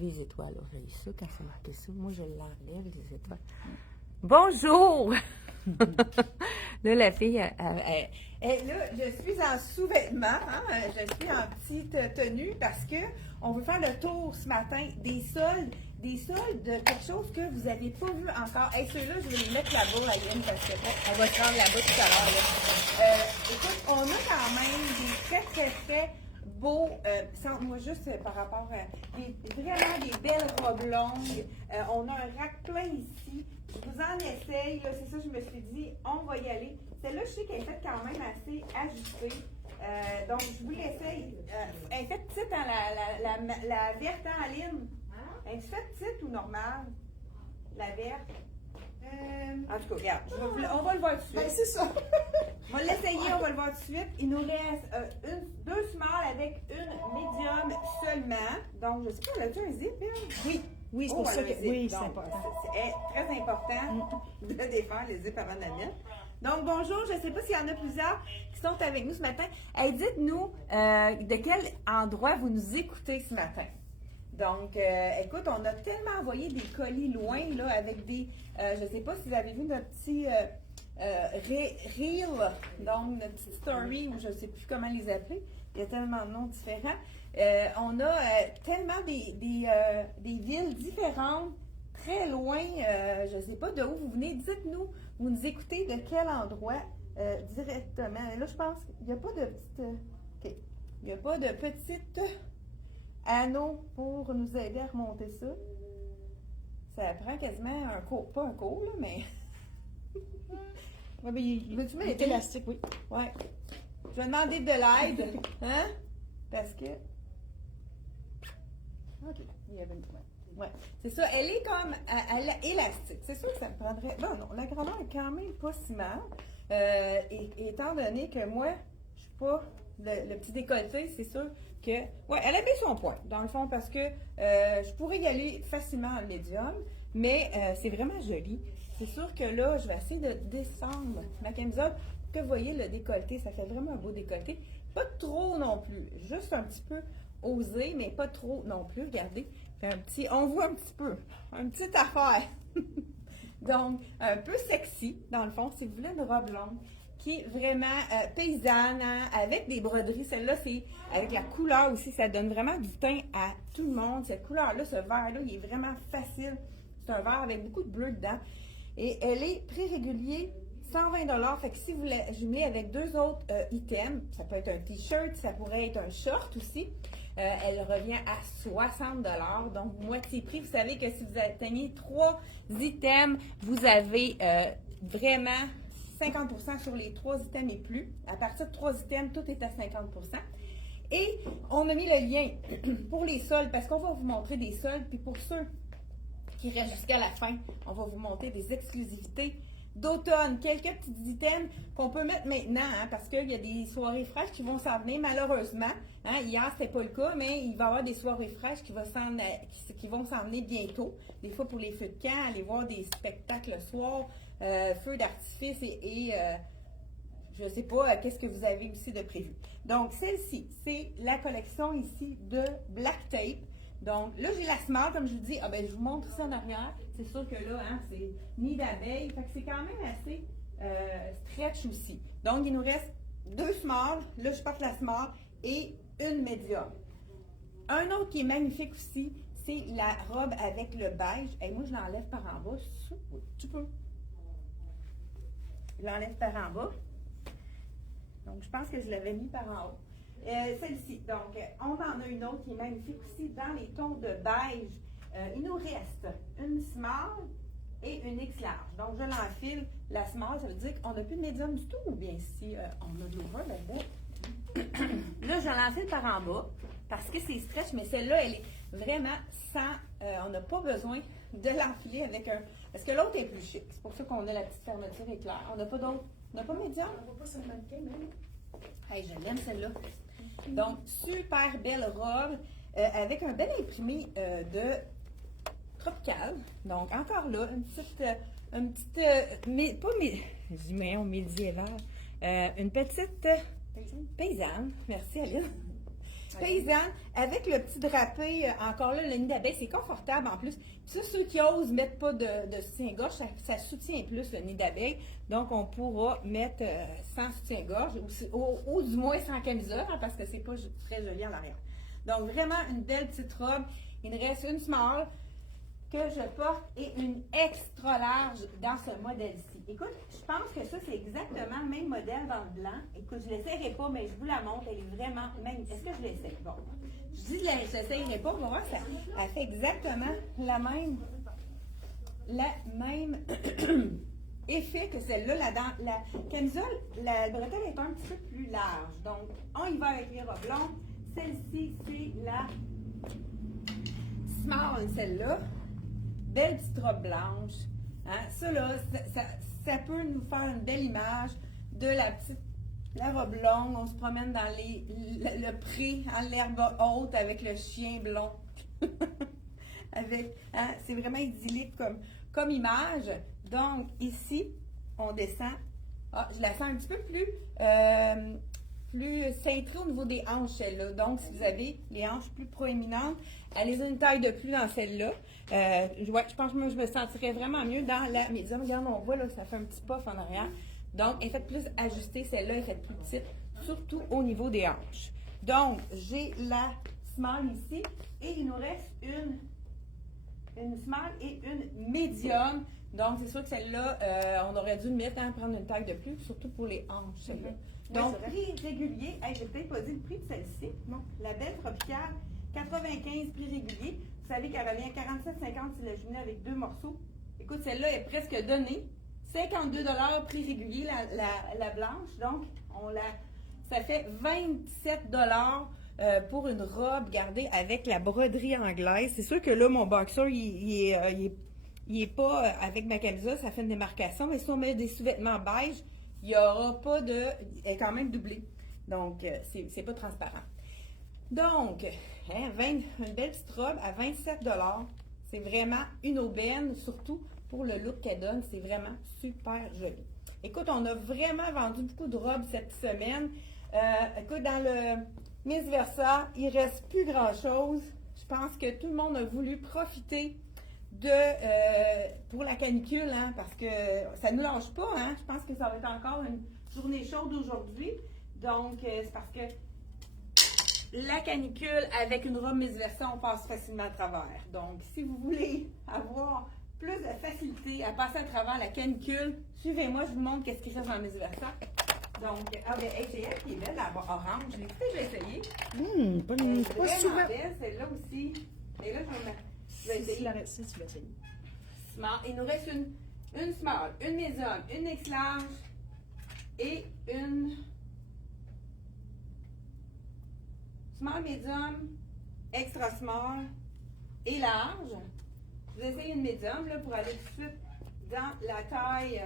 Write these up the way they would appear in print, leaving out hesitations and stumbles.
les étoiles, là, j'ai ça quand c'est marqué ça. Moi, je l'enlève, les étoiles. Bonjour! Là, la fille, là, je suis en sous-vêtements, hein? Je suis en petite tenue parce que on veut faire le tour ce matin des soldes de quelque chose que vous n'avez pas vu encore. Hey, ceux-là, je vais les mettre là-bas, Aline, parce que on va se rendre là-bas tout à l'heure. Écoute, on a quand même des très, très, très beaux, moi juste par rapport à vraiment des belles robes longues. On a un rack plein ici. Je vous en essaye, là, c'est ça, je me suis dit, on va y aller. Celle-là, je sais qu'elle est faite quand même assez ajustée. Donc, je vous l'essaye. Elle est faite petite, hein, la verte en Aline. Elle est faite petite ou normale? La verte? En tout cas, regarde, on va le voir tout de suite. Ben, c'est ça. On va l'essayer, on va le voir tout de suite. Il nous reste deux small avec une medium seulement. Donc, je ne sais pas, là-tu un zip, elle? Oui, c'est pour ça que oui, c'est important. C'est très important de défaire les zips avant de la mettre. Donc, bonjour, je ne sais pas s'il y en a plusieurs qui sont avec nous ce matin. Hey, dites-nous de quel endroit vous nous écoutez ce matin. Donc, écoute, on a tellement envoyé des colis loin, là, avec des, je ne sais pas si vous avez vu notre petit reel, donc notre petite story, ou je ne sais plus comment les appeler. Il y a tellement de noms différents. On a tellement des villes différentes, très loin, je ne sais pas de où vous venez. Dites-nous, vous nous écoutez de quel endroit directement. Et là, je pense qu'il n'y a pas de petite... OK. Il n'y a pas de petite anneau pour nous aider à remonter ça. Ça prend quasiment un cours. Pas un cours, là, mais... Oui, mais il est élastique, oui. Oui. Je vais demander de l'aide, hein? Parce que... OK. Il y avait une toile. Ouais. C'est ça, elle est comme elle est élastique. C'est sûr que ça me prendrait... Non, la grandeur est quand même pas si mal. Étant donné que moi, je suis pas... Le petit décolleté, c'est sûr que... Ouais, elle a mis son point, dans le fond, parce que je pourrais y aller facilement en médium, mais c'est vraiment joli. C'est sûr que là, je vais essayer de descendre ma camisole pour que vous voyez le décolleté. Ça fait vraiment un beau décolleté. Pas trop non plus. Juste un petit peu osé, mais pas trop non plus. Regardez. On voit un petit peu. Une petite affaire. Donc, un peu sexy, dans le fond, si vous voulez une robe longue, qui est vraiment paysanne, hein, avec des broderies. Celle-là, c'est avec la couleur aussi. Ça donne vraiment du teint à tout le monde. Cette couleur-là, ce vert-là, il est vraiment facile. C'est un vert avec beaucoup de bleu dedans. Et elle est prix régulier, 120 $. Fait que si vous la jumelez avec deux autres items, ça peut être un t-shirt, ça pourrait être un short aussi, elle revient à 60 $. Donc, moitié prix. Vous savez que si vous atteignez 3 items, vous avez vraiment 50% sur les 3 items et plus. À partir de 3 items, tout est à 50%. Et on a mis le lien pour les soldes, parce qu'on va vous montrer des soldes, puis pour ceux qui restent jusqu'à la fin, on va vous montrer des exclusivités d'automne, quelques petits items qu'on peut mettre maintenant, hein, parce qu'il y a des soirées fraîches qui vont s'en venir, malheureusement. Hein, hier, c'était pas le cas, mais il va y avoir des soirées fraîches qui vont s'en venir bientôt. Des fois, pour les feux de camp, aller voir des spectacles le soir, feux d'artifice et je ne sais pas qu'est-ce que vous avez aussi de prévu. Donc, celle-ci, c'est la collection ici de Black Tape. Donc, là, j'ai la small, comme je vous dis. Ah ben, je vous montre ça en arrière. C'est sûr que là, hein, c'est nid d'abeille. Fait que c'est quand même assez stretch aussi. Donc, il nous reste deux small. Là, je porte la small et une medium. Un autre qui est magnifique aussi, c'est la robe avec le beige. Et moi, je l'enlève par en bas. Oui, tu peux. Je l'enlève par en bas. Donc, je pense que je l'avais mis par en haut. Celle-ci. Donc, on en a une autre qui est magnifique aussi dans les tons de beige. Il nous reste une small et une X large. Donc, je l'enfile. La small, ça veut dire qu'on n'a plus de médium du tout. Ou bien si on a de l'over là-bas. Là, je l'enfile par en bas parce que c'est stretch, mais celle-là, elle est vraiment sans... on n'a pas besoin de l'enfiler avec un... Parce que l'autre est plus chic. C'est pour ça qu'on a la petite fermeture éclair. On n'a pas d'autre. On n'a pas médium. On voit pas sur le mannequin, même. Hey, je l'aime celle-là. Donc, super belle robe avec un bel imprimé de tropical. Donc, encore là, une petite médiévale. Une petite paysanne. Merci, Aline. paysanne, avec le petit drapé, encore là, le nid d'abeille, c'est confortable en plus. Puis ça, ceux qui osent mettre pas de soutien-gorge, ça soutient plus le nid d'abeille. Donc, on pourra mettre sans soutien-gorge, ou du moins sans camisole, hein, parce que c'est pas très joli en arrière. Donc, vraiment une belle petite robe. Il me reste une small que je porte et une extra large dans ce modèle-ci. Écoute, je pense que ça, c'est exactement le même modèle dans le blanc. Écoute, je ne l'essayerai pas, mais je vous la montre. Elle est vraiment même. Est-ce que je l'essaye? Bon. Je dis que je ne l'essayerai pas, on va voir, elle fait exactement la même effet que celle-là. La camisole, la bretelle est un petit peu plus large. Donc, on y va avec les robes longues. Celle-ci, c'est la small, celle-là. Belle petite robe blanche. Hein? Ça, là, ça peut nous faire une belle image de la robe longue. On se promène dans le pré, en l'herbe haute avec le chien blond. Hein? C'est vraiment idyllique comme image. Donc, ici, on descend. Ah, je la sens un petit peu plus cintrée au niveau des hanches, celle-là. Donc, si vous avez les hanches plus proéminentes, allez-y une taille de plus dans celle-là. Je pense que je me sentirais vraiment mieux dans la médium. Regarde, on voit, là, ça fait un petit puff en arrière. Donc, elle est faite plus ajustée, celle-là est faite plus petite, surtout au niveau des hanches. Donc, j'ai la small ici, et il nous reste une small et une médium. Donc, c'est sûr que celle-là, on aurait dû mettre prendre une taille de plus, surtout pour les hanches, celle-là. Donc, prix régulier, j'ai peut-être pas dit le prix de celle-ci. Non. La belle tropicale, 95 prix régulier. Vous savez qu'elle revient à 47,50 si la jumelée avec 2 morceaux. Écoute, celle-là est presque donnée. 52 $ prix régulier, la blanche. Donc, ça fait 27 $ pour une robe, regardez, avec la broderie anglaise. C'est sûr que là, mon boxer, il est pas avec ma camisole, ça fait une démarcation. Mais si on met des sous-vêtements beige, il n'y aura pas elle est quand même doublée. Donc, c'est pas transparent. Donc, une belle petite robe à 27 $. C'est vraiment une aubaine, surtout pour le look qu'elle donne. C'est vraiment super joli. Écoute, on a vraiment vendu beaucoup de robes cette semaine. Écoute, dans le Miss Versa, il ne reste plus grand-chose. Je pense que tout le monde a voulu profiter pour la canicule, hein, parce que ça ne nous lâche pas. Hein. Je pense que ça va être encore une journée chaude aujourd'hui. Donc, c'est parce que la canicule, avec une robe Miss Versa, on passe facilement à travers. Donc, si vous voulez avoir plus de facilité à passer à travers la canicule, suivez-moi, je vous montre qu'est-ce qui reste dans Miss Versa. Donc, c'est elle qui est belle, la orange. Je vais essayer. Pas souvent. Belle, celle-là aussi. Et là, je vais essayer. Si tu vas essayer. Small. Il nous reste une small, une médium, une X large et une small, medium, extra small et large. Je vais essayer une médium là, pour aller tout de suite dans la taille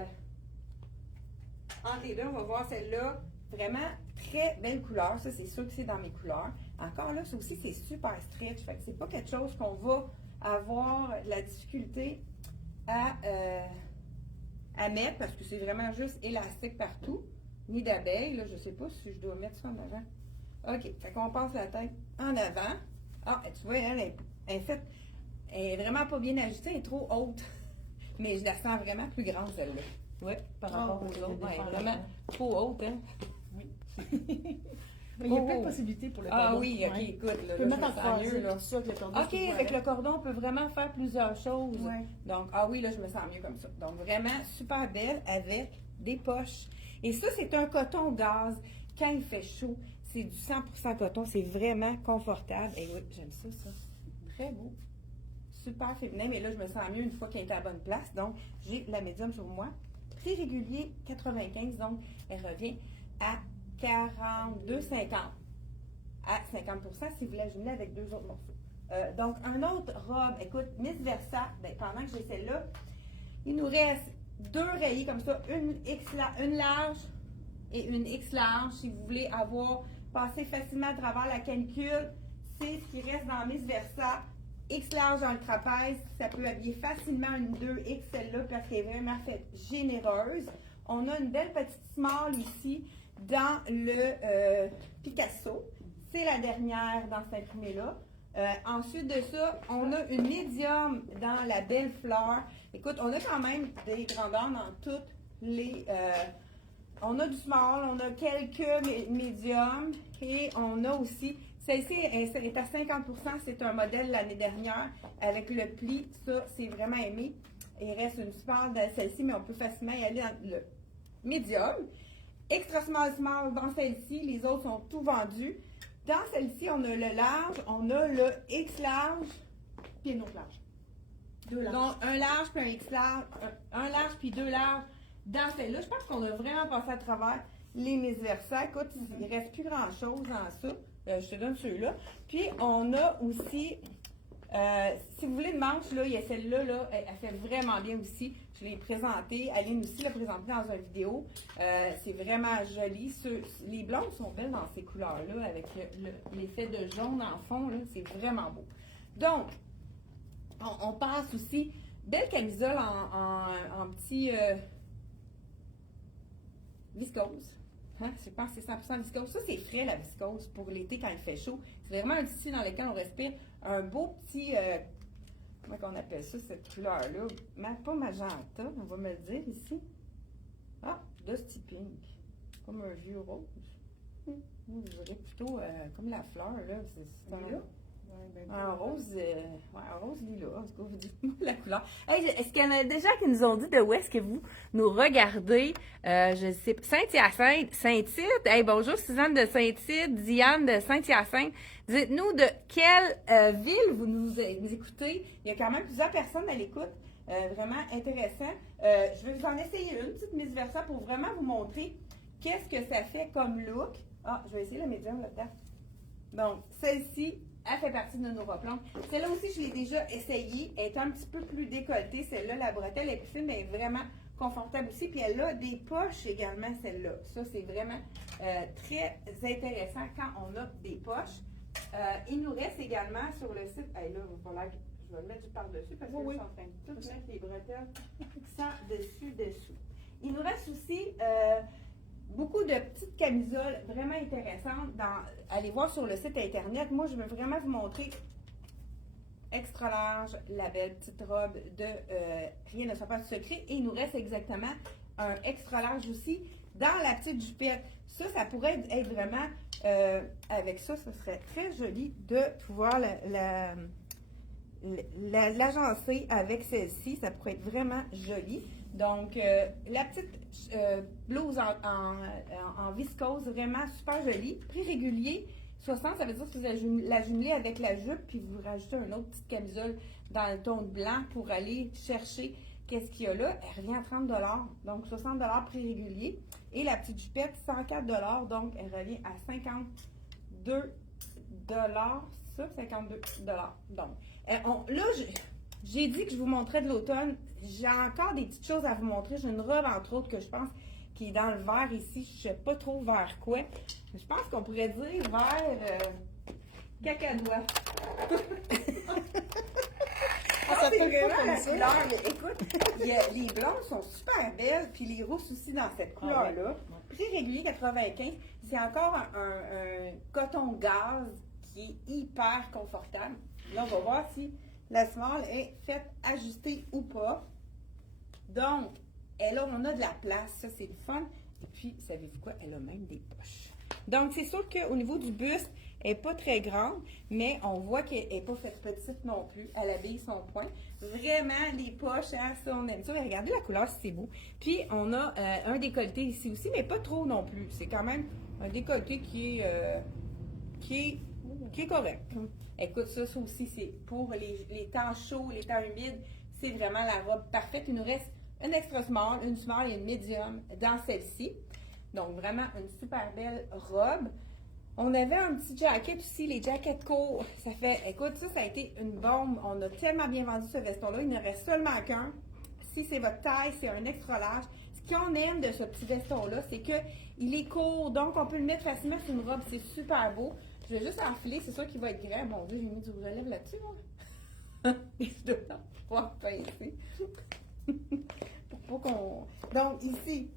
entre les deux. On va voir celle-là. Vraiment très belle couleur. Ça, c'est sûr que c'est dans mes couleurs. Encore là, ça aussi, c'est super stretch. Fait que c'est pas quelque chose qu'on va avoir la difficulté à mettre parce que c'est vraiment juste élastique partout. Nid d'abeille, là, je sais pas si je dois mettre ça en avant. OK, fait qu'on passe la tête en avant. Ah, tu vois, elle est vraiment pas bien ajustée, elle est trop haute. Mais je la sens vraiment plus grande, celle-là. Oui, par rapport aux autres. Elle est vraiment trop haute, hein? Oui. Mais il y a plein de possibilités pour le cordon. Ah oui, OK, écoute, là, tu peux mettre en croisé, mieux, là. Ça, avec le cordon. OK, avec le cordon, on peut vraiment faire plusieurs choses. Ouais. Donc, oui, là, je me sens mieux comme ça. Donc, vraiment super belle avec des poches. Et ça, c'est un coton gaz. Quand il fait chaud, c'est du 100% coton. C'est vraiment confortable. Et oui, j'aime ça. Très beau. Super féminin, mais là, je me sens mieux une fois qu'elle est à la bonne place. Donc, j'ai la médium sur moi. Prix régulier, 95. Donc, elle revient à 42,50 à 50% si vous la jumelez avec 2 autres morceaux. Donc, un autre robe, écoute, Miss Versa, pendant que j'ai celle-là, il nous reste 2 rayés comme ça, une large et une X large. Si vous voulez passer facilement à travers la canicule, c'est ce qui reste dans Miss Versa. X large dans le trapèze, ça peut habiller facilement une 2X, celle-là, parce qu'elle est vraiment faite généreuse. On a une belle petite small ici dans le Picasso. c'est la dernière dans cet imprimé-là. Ensuite de ça, on a une médium dans la belle fleur. Écoute, on a quand même des grandeurs dans toutes les... on a du small, on a quelques médiums et on a aussi... Celle-ci est à 50%, c'est un modèle l'année dernière avec le pli. Ça, c'est vraiment aimé. Il reste une super de celle-ci, mais on peut facilement y aller dans le médium. Extra small, small dans celle-ci. Les autres sont tout vendus. Dans celle-ci, on a le large, on a le X large, puis une autre large. Deux larges. Donc, un large puis un X large, un large puis deux larges dans celle-là. Je pense qu'on a vraiment passé à travers les Miss Versa. Écoute, il ne reste plus grand-chose dans ça. Je te donne ceux-là. Puis, on a aussi, si vous voulez une manche, là, il y a celle-là, là, elle fait vraiment bien aussi. Je l'ai présentée. Aline aussi l'a présentée dans une vidéo. C'est vraiment joli. Les blondes sont belles dans ces couleurs-là, avec l'effet de jaune en fond. C'est vraiment beau. Donc, on passe aussi. Belle camisole en petit viscose. Hein? Je pense que c'est 100% viscose. Ça, c'est frais, la viscose, pour l'été quand il fait chaud. C'est vraiment un tissu dans lequel on respire un beau petit... comment on appelle ça, cette couleur-là? Pas magenta, on va me le dire ici. Ah, Dusty Pink. Comme un vieux rose. Je dirais plutôt comme la fleur, là. C'est un rose, un rose lilas, en tout cas, vous dites-moi la couleur. Hey, est-ce qu'il y en a déjà qui nous ont dit de où est-ce que vous nous regardez? Je sais pas. Saint-Hyacinthe, Saint-Tite. Hey, bonjour Suzanne de Saint-Tite, Diane de Saint-Hyacinthe. Dites-nous de quelle ville vous nous écoutez. Il y a quand même plusieurs personnes à l'écoute. Vraiment intéressant. Je vais vous en essayer une petite Miss Versa pour vraiment vous montrer qu'est-ce que ça fait comme look. Ah, je vais essayer le médium là-dedans. Donc, celle-ci, elle fait partie de nos replonges. Celle-là aussi, je l'ai déjà essayée. Elle est un petit peu plus décolletée. Celle-là, la bretelle est plus fine, mais elle est vraiment confortable aussi. Puis elle a des poches également, celle-là. Ça, c'est vraiment très intéressant quand on a des poches. Il nous reste également sur le site... Hey, là, il va falloir que je vais le mettre par-dessus parce que je suis en train de tout mettre les bretelles sans dessus. Il nous reste aussi... beaucoup de petites camisoles vraiment intéressantes. Allez voir sur le site internet. Moi, je veux vraiment vous montrer extra large, la belle petite robe de Rien ne sera pas secret. Et il nous reste exactement un extra large aussi dans la petite jupette. Ça pourrait être vraiment, avec ça, ce serait très joli de pouvoir l'agencer avec celle-ci. Ça pourrait être vraiment joli. Donc, la petite blouse en viscose, vraiment super jolie. Prix régulier, 60, ça veut dire que vous la jumelez avec la jupe, puis vous rajoutez une autre petite camisole dans le ton de blanc pour aller chercher qu'est-ce qu'il y a là. Elle revient à 30 $. Donc, 60 $ prix régulier. Et la petite jupette, 104 $. Donc, elle revient à 52 $. Ça, 52 $. Donc, là, j'ai dit que je vous montrais de l'automne. J'ai encore des petites choses à vous montrer. J'ai une robe, entre autres, que je pense qui est dans le vert ici. Je ne sais pas trop vers quoi. Je pense qu'on pourrait dire vers cacadois. Ça c'est fait vraiment pas comme la ça. couleur. Mais écoute, les blondes sont super belles. Puis les rousses aussi dans cette couleur-là. Prix régulier 95. C'est encore un coton gaz qui est hyper confortable. Là, on va voir si la small est faite ajuster ou pas. Donc, là, on a de la place. Ça, c'est le fun. Et puis, savez-vous quoi? Elle a même des poches. Donc, c'est sûr qu'au niveau du buste, elle n'est pas très grande, mais on voit qu'elle n'est pas faite petite non plus. Elle habille son poing. Vraiment, les poches, hein, ça, on aime ça. Mais regardez la couleur, c'est beau. Puis, on a un décolleté ici aussi, mais pas trop non plus. C'est quand même un décolleté qui est correct. Écoute, ça aussi, c'est pour les temps chauds, les temps humides. C'est vraiment la robe parfaite. Il nous reste une extra small, une small et une medium dans celle-ci. Donc, vraiment une super belle robe. On avait un petit jacket aussi, les jackets courts. Ça fait, écoute, ça a été une bombe. On a tellement bien vendu ce veston-là. Il ne reste seulement qu'un. Si c'est votre taille, c'est un extra large. Ce qu'on aime de ce petit veston-là, c'est qu'il est court. Donc, on peut le mettre facilement sur une robe. C'est super beau. Je vais juste enfiler. C'est sûr qu'il va être grand. Mon Dieu, j'ai mis du rouge à lèvres là-dessus, moi. Je dois pouvoir pincer. Pour pas qu'on... Donc, ici,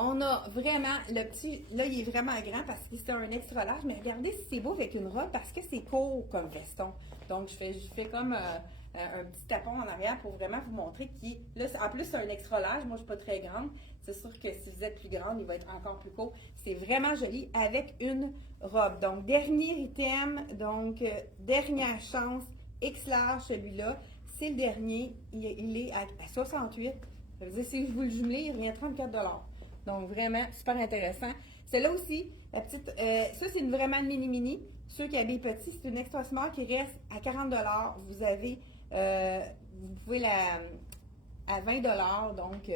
On a vraiment le petit, là il est vraiment grand parce que c'est un extra large, mais regardez si c'est beau avec une robe parce que c'est court comme veston. Donc je fais comme un petit tapon en arrière pour vraiment vous montrer qu'il là en plus c'est un extra large, moi je suis pas très grande. C'est sûr que si vous êtes plus grande, il va être encore plus court. C'est vraiment joli avec une robe. Donc dernier item, donc dernière chance, X large celui-là, c'est le dernier, il est à 68. Ça veut dire si je vous le jumelez, il revient à 34 $. Donc, vraiment, super intéressant. Celle-là aussi, la petite, ça, c'est vraiment une mini-mini. Ceux qui habillent petit, c'est une extra small qui reste à 40 $. Vous avez, vous pouvez la, à 20 $. Donc,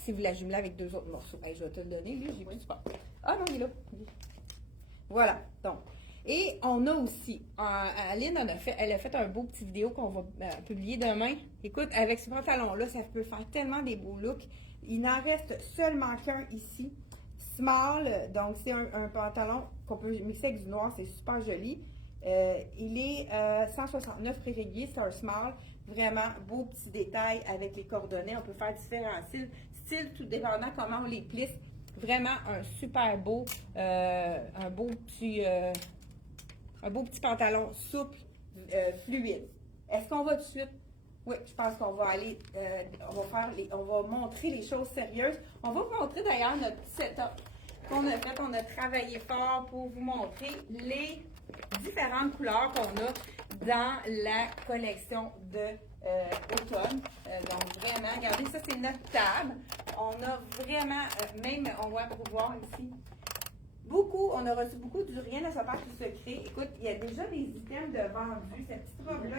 si vous la jumelez avec deux autres morceaux. Hey, je vais te le donner, lui, j'ai plus du pas. Ah non, il est là. Voilà. Donc, et on a aussi, Aline elle a fait un beau petit vidéo qu'on va publier demain. Écoute, avec ce pantalon-là, ça peut faire tellement des beaux looks. Il n'en reste seulement qu'un ici. Small, donc c'est un pantalon qu'on peut mixer avec du noir, c'est super joli. Il est 169 prix régulier, c'est un small. Vraiment beau petit détail avec les coordonnées. On peut faire différents styles, tout dépendant comment on les plisse. Vraiment un super beau, un beau petit pantalon souple, fluide. Est-ce qu'on va tout de suite? Oui, je pense qu'on va aller, on va montrer les choses sérieuses. On va vous montrer d'ailleurs notre setup qu'on a fait. On a travaillé fort pour vous montrer les différentes couleurs qu'on a dans la collection de automne. Donc vraiment, regardez, ça c'est notre table. On a vraiment, même, on va pouvoir ici, on a reçu beaucoup du rien ne se passe tout secret. Écoute, il y a déjà des items de vendus. Cette petite robe-là,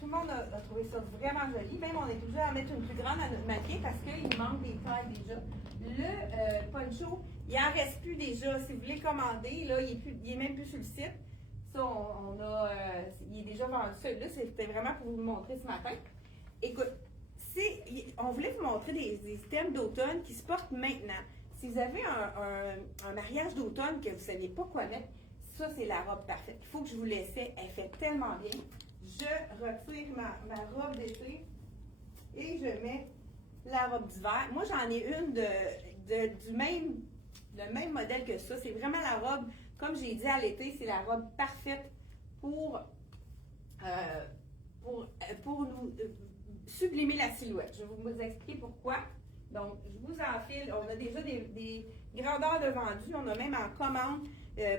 tout le monde a trouvé ça vraiment joli. Même on est obligé d'en mettre une plus grande à notre maquille parce qu'il manque des tailles déjà. Le poncho, il n'en reste plus déjà. Si vous voulez commander, là, il est même plus sur le site. Ça, il est déjà vendu. Celui-là, c'était vraiment pour vous le montrer ce matin. Écoute, on voulait vous montrer des items d'automne qui se portent maintenant. Si vous avez un mariage d'automne que vous ne saviez pas quoi mettre, ça, c'est la robe parfaite. Il faut que je vous laisse. Elle fait tellement bien. Je retire ma robe d'été et je mets la robe d'hiver. Moi, j'en ai une du même modèle que ça. C'est vraiment la robe, comme j'ai dit à l'été, c'est la robe parfaite pour nous sublimer la silhouette. Je vais vous expliquer pourquoi. Donc, je vous enfile. On a déjà des grandeurs de vendu. On a même en commande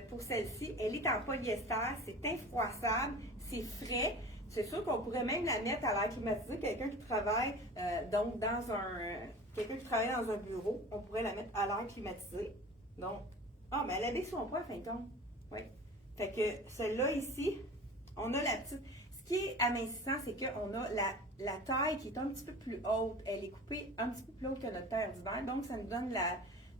pour celle-ci. Elle est en polyester. C'est infroissable. C'est frais. C'est sûr qu'on pourrait même la mettre à l'air climatisé. Quelqu'un qui travaille quelqu'un qui travaille dans un bureau, on pourrait la mettre à l'air climatisé. Donc, mais elle abaisse son poids, fin de compte. Oui. Fait que celle-là ici, on a la petite. Ce qui est amincissant, c'est qu'on a la taille qui est un petit peu plus haute. Elle est coupée un petit peu plus haute que notre taille ordinaire. Donc, ça nous donne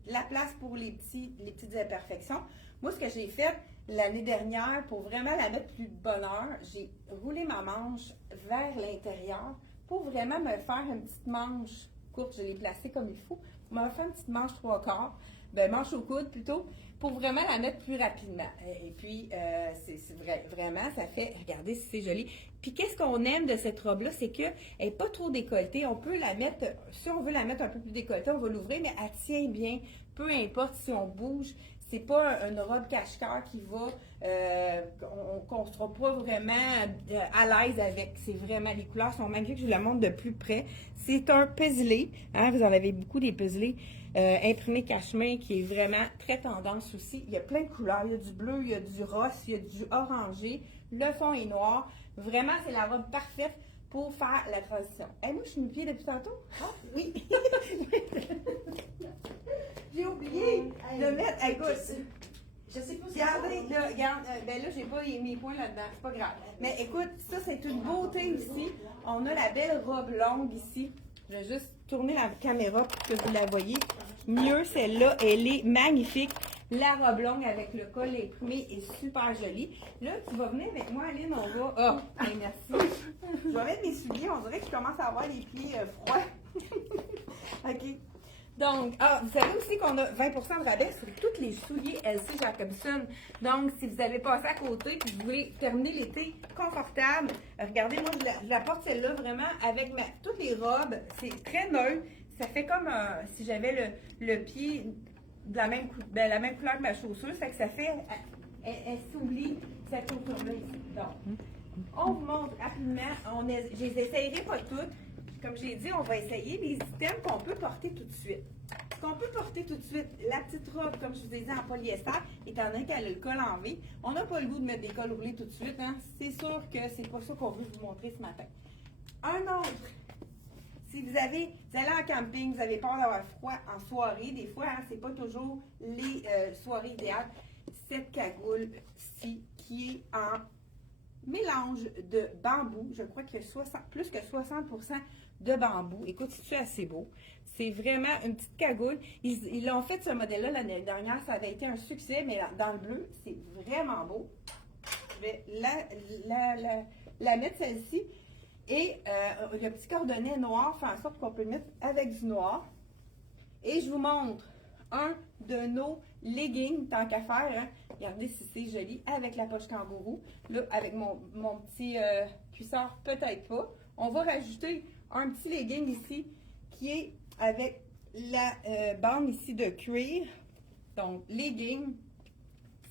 la place pour les petites imperfections. Moi, ce que j'ai fait l'année dernière, pour vraiment la mettre plus de bonheur, j'ai roulé ma manche vers l'intérieur pour vraiment me faire une petite manche courte. Je l'ai placée comme il faut. Pour me faire une petite manche 3/4, manche au coude plutôt, pour vraiment la mettre plus rapidement. Et puis, vraiment, ça fait, regardez si c'est joli. Puis, qu'est-ce qu'on aime de cette robe-là, c'est qu'elle n'est pas trop décolletée. On peut la mettre, si on veut la mettre un peu plus décolletée, on va l'ouvrir, mais elle tient bien. Peu importe si on bouge. C'est pas une robe cache-cœur qui va, qu'on ne sera pas vraiment à l'aise avec. C'est vraiment, les couleurs sont magnifiques. Je vous la montre de plus près. C'est un puzzlé. Hein, vous en avez beaucoup des puzzlés imprimés cachemire qui est vraiment très tendance aussi. Il y a plein de couleurs. Il y a du bleu, il y a du rose, il y a du orangé. Le fond est noir. Vraiment, c'est la robe parfaite pour faire la transition. Hey, moi, je suis nu-pied depuis tantôt. Ah, oui. J'ai oublié de mettre. Écoute, je sais pas si regardez, là, regarde, là, j'ai pas mes points là-dedans, c'est pas grave. Mais écoute, ça, c'est une beauté ici. On a la belle robe longue ici. Je vais juste tourner la caméra pour que vous la voyez. Mieux, celle-là, elle est magnifique. La robe longue avec le col imprimé est super jolie. Là, tu vas venir avec moi, Aline, on va... Oh, hey, merci. Je vais mettre mes souliers, on dirait que je commence à avoir les pieds froids. OK. Donc, vous savez aussi qu'on a 20% de rabais sur tous les souliers LC Jacobson. Donc, si vous avez passé à côté et que vous voulez terminer l'été confortable, regardez, moi, je la porte celle-là vraiment avec toutes les robes. C'est très neutre. ça fait comme si j'avais le pied de la même, la même couleur que ma chaussure. Ça fait que ça fait, elle s'oublie cette chaussure-là ici. Donc, on vous montre rapidement. Je les essayerai pas toutes. Comme j'ai dit, on va essayer les items qu'on peut porter tout de suite. Ce qu'on peut porter tout de suite, la petite robe, comme je vous ai dit, en polyester, étant donné qu'elle a le col enlevé, on n'a pas le goût de mettre des cols roulés tout de suite. Hein? C'est sûr que c'est pas ça qu'on veut vous montrer ce matin. Un autre, si vous allez en camping, vous avez peur d'avoir froid en soirée, des fois, hein, c'est pas toujours les soirées idéales. Cette cagoule-ci, qui est en mélange de bambou, je crois qu'il y a plus que 60% de bambou. Écoute, c'est assez beau. C'est vraiment une petite cagoule. Ils l'ont fait ce modèle-là l'année dernière. Ça avait été un succès, mais dans le bleu, c'est vraiment beau. Je vais la mettre celle-ci. Et le petit cordonnet noir fait en sorte qu'on peut le mettre avec du noir. Et je vous montre un de nos leggings, tant qu'à faire. Hein. Regardez si c'est joli, avec la poche kangourou. Là, avec mon petit cuissard, peut-être pas. On va rajouter un petit legging ici qui est avec la bande ici de cuir. Donc, legging.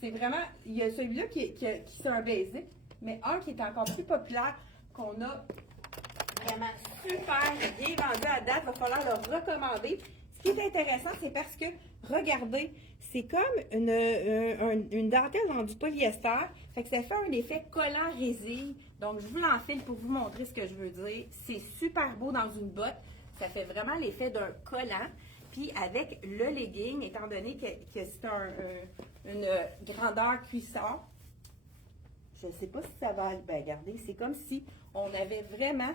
C'est vraiment, il y a celui-là qui est un basic, mais un qui est encore plus populaire, qu'on a vraiment super bien vendu à date. Il va falloir le recommander. Ce qui est intéressant, c'est parce que, regardez, c'est comme une dentelle dans du polyester. Fait que ça fait un effet collant résille. Donc, je vous l'enfile pour vous montrer ce que je veux dire. C'est super beau dans une botte. Ça fait vraiment l'effet d'un collant. Puis avec le legging, étant donné que c'est une grandeur cuissard, je ne sais pas si ça va être bien regardez. C'est comme si on avait vraiment...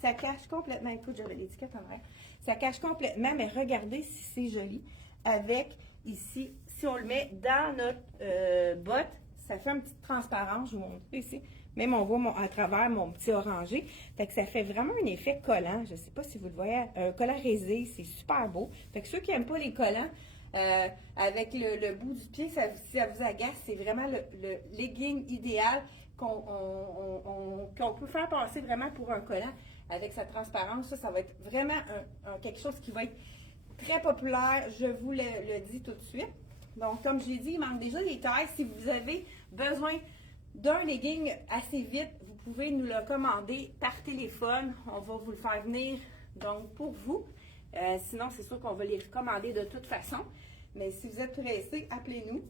Ça cache complètement... Écoute, j'avais l'étiquette en arrière. Ça cache complètement, mais regardez si c'est joli. Avec, ici, si on le met dans notre botte, ça fait une petite transparence. Je vous montre ici. Même on voit à travers mon petit orangé. Fait que ça fait vraiment un effet collant. Je ne sais pas si vous le voyez. Un collant résille, c'est super beau. Fait que ceux qui n'aiment pas les collants, avec le bout du pied, si ça vous agace, c'est vraiment le legging idéal qu'on peut faire passer vraiment pour un collant avec sa transparence. Ça va être vraiment quelque chose qui va être très populaire. Je vous le dis tout de suite. Donc, comme j'ai dit, il manque déjà les tailles. Si vous avez besoin d'un legging assez vite, vous pouvez nous le commander par téléphone. On va vous le faire venir donc pour vous. Sinon, c'est sûr qu'on va les commander de toute façon. Mais si vous êtes pressé, appelez-nous.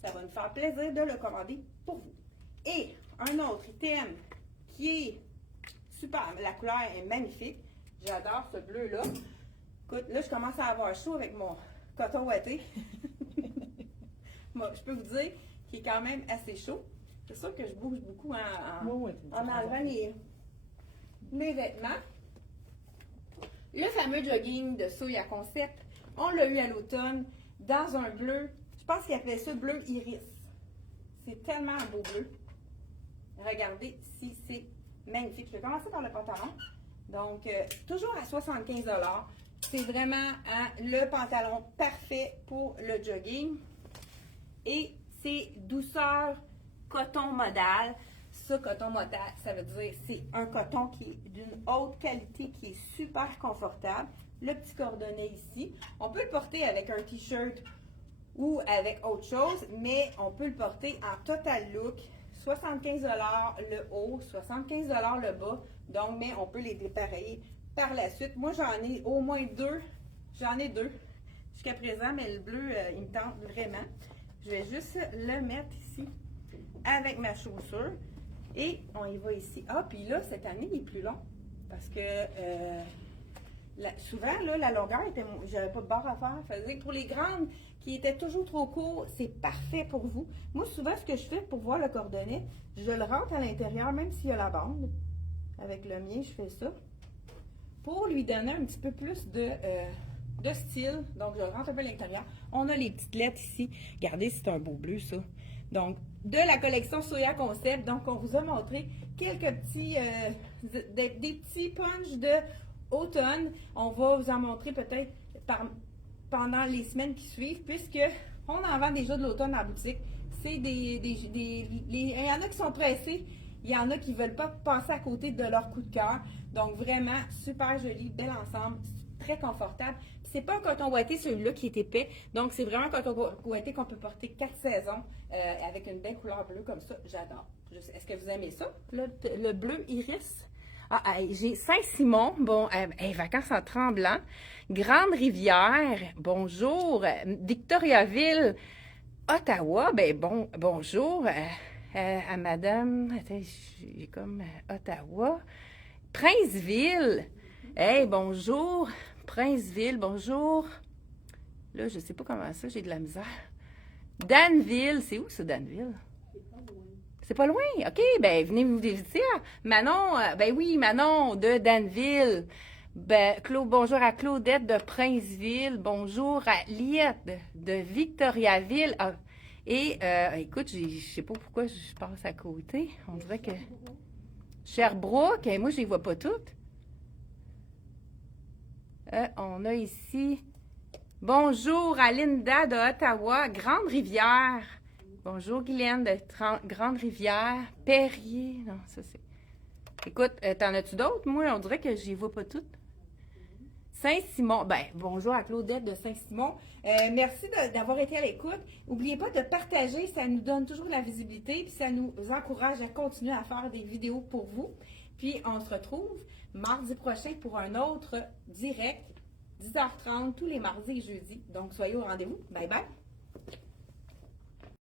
Ça va nous faire plaisir de le commander pour vous. Et un autre item qui est super, la couleur est magnifique. J'adore ce bleu-là. Écoute, là, je commence à avoir chaud avec mon coton ouaté. Moi, je peux vous dire qu'il est quand même assez chaud. C'est sûr que je bouge beaucoup en enlevant mes vêtements. Le fameux jogging de Soya Concept, on l'a eu à l'automne dans un bleu, je pense qu'il appelait ça bleu iris. C'est tellement un beau bleu. Regardez si c'est magnifique. Je vais commencer par le pantalon. Donc, toujours à 75 $. C'est vraiment le pantalon parfait pour le jogging. Et c'est douceur coton modal. Ça, coton modal, ça veut dire c'est un coton qui est d'une haute qualité, qui est super confortable. Le petit cordonnet ici. On peut le porter avec un t-shirt ou avec autre chose, mais on peut le porter en total look. 75 $ le haut, 75 $ le bas. Donc, mais on peut les dépareiller par la suite. Moi, j'en ai au moins deux. J'en ai deux jusqu'à présent, mais le bleu, il me tente vraiment. Je vais juste le mettre ici avec ma chaussure. Et on y va ici. Ah, puis là, cette année, il est plus long. Parce que souvent, là, la longueur était... J'avais pas de barre à faire. Ça veut dire que pour les grandes qui étaient toujours trop courts, c'est parfait pour vous. Moi, souvent, ce que je fais pour voir le cordonnet, je le rentre à l'intérieur, même s'il y a la bande. Avec le mien, je fais ça. Pour lui donner un petit peu plus de style. Donc, je le rentre un peu à l'intérieur. On a les petites lettres ici. Regardez, c'est un beau bleu, ça. Donc, de la collection Soya Concept. Donc, on vous a montré quelques petits, des petits punchs de automne. On va vous en montrer peut-être pendant les semaines qui suivent, puisque on en vend déjà de l'automne en boutique. C'est il y en a qui sont pressés Il y en a qui ne veulent pas passer à côté de leur coup de cœur. Donc, vraiment, super joli, bel ensemble, très confortable. Puis c'est pas un coton ouaté, celui-là, qui est épais. Donc, c'est vraiment un coton ouaté qu'on peut porter 4 saisons avec une belle couleur bleue comme ça. J'adore. Est-ce que vous aimez ça? Le bleu iris. Ah, j'ai Saint-Simon, bon, vacances en Tremblant, Grande-Rivière, bonjour, Victoriaville, Ottawa, bonjour à madame, attends, j'ai comme Ottawa, Princeville, bonjour, Princeville, bonjour, là, je sais pas comment ça, j'ai de la misère, Danville, c'est où ça, Danville? C'est pas loin? OK, venez vous visiter. Manon, oui, Manon de Danville. Bonjour à Claudette de Princeville. Bonjour à Liette de Victoriaville. Ah, écoute, je sais pas pourquoi je passe à côté. On dirait que Sherbrooke, moi, je les vois pas toutes. On a ici... Bonjour à Linda de Ottawa, Grande-Rivière. Bonjour, Guylaine de Grande-Rivière, Perrier. Non, ça c'est... Écoute, t'en as-tu d'autres? Moi, on dirait que j'y vois pas toutes. Saint-Simon. Bonjour à Claudette de Saint-Simon. Merci d'avoir été à l'écoute. N'oubliez pas de partager, ça nous donne toujours de la visibilité, puis ça nous encourage à continuer à faire des vidéos pour vous. Puis, on se retrouve mardi prochain pour un autre direct, 10h30, tous les mardis et jeudis. Donc, soyez au rendez-vous. Bye bye!